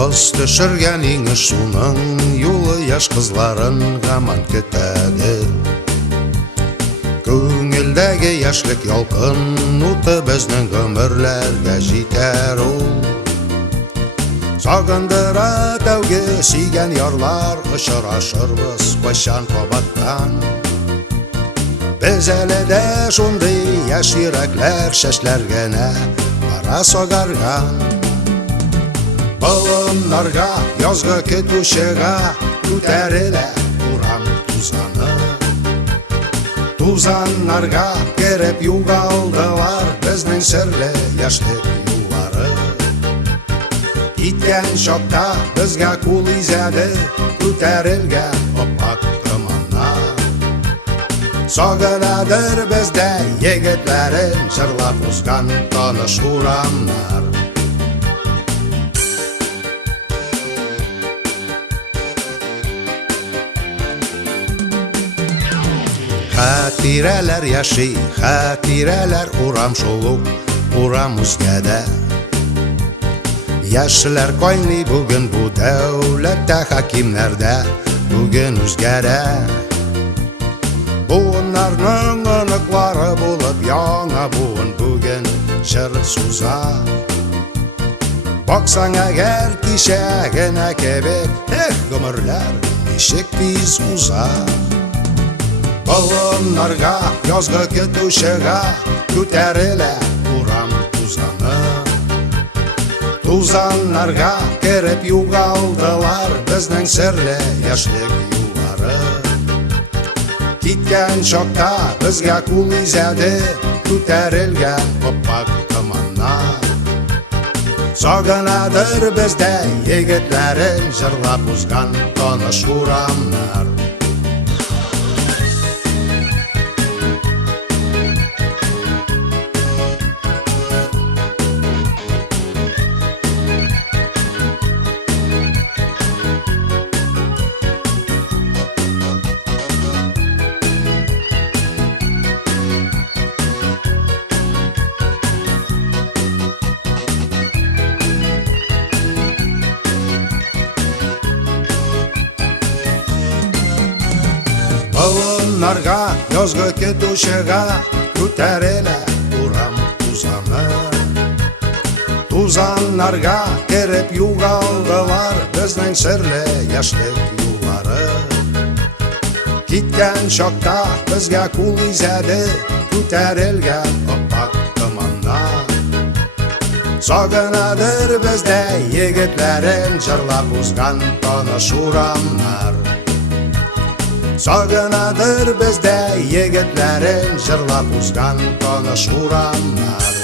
Қыз түшірген еңі суның юлы яш қызларын ғаман кетеді. Көңілдегі яшлық ялқын ұты біздің өмірлерге жетер ол. Сағындыра тәуге сүйген ярлар ұшырашырбыз қойшан қобаттан. Біз әлі де шондай яш йөрәкләр шәшләргенә бара согарган. Болынларга, язгы көтүшегә күтәрелә урам тузаны. Тузаннарга кереп югалдылар безнең серле яшьлек юллары. Киткән чакта безгә кул изәде күтәрелгән опак томаннар. Сагынадыр бездә егетләрен җырлап узган таныш урамнар. Хатирәләр яши, хатирәләр урам шулук, урам үзгәдә. Яшьләр кайный бүген бу дәүләттә хакимнәрдә, бүген үзгәрә. Буыннарның оныклары булып яңа буын бүген җыр суза. Баксаң әгәр кичәгенә кебек, гомерләр ничек тиз уза. Болыннарга, язгы көтүшегә күтәрелә урам тузаны. Тузаннарга кереп югалдылар безнең серле яшьлек юллары. Киткән чакта безгә кул изәде күтәрелгән опак томаннар. Сагынадыр бездә егетләрен җырлап узган таныш урамнар. Болыннарга, язгы көтүшегә күтәрелә урам тузаны. Тузаннарга кереп югалдылар безнең серле яшьлек юллары. Киткән чакта безгә кул изәде күтәрелгән опак томаннар. Сагынадыр бездә егетләрен җырлап узган таныш урамнар. Сагынадыр бездә егетләрен җырлап узган таныш урамнар.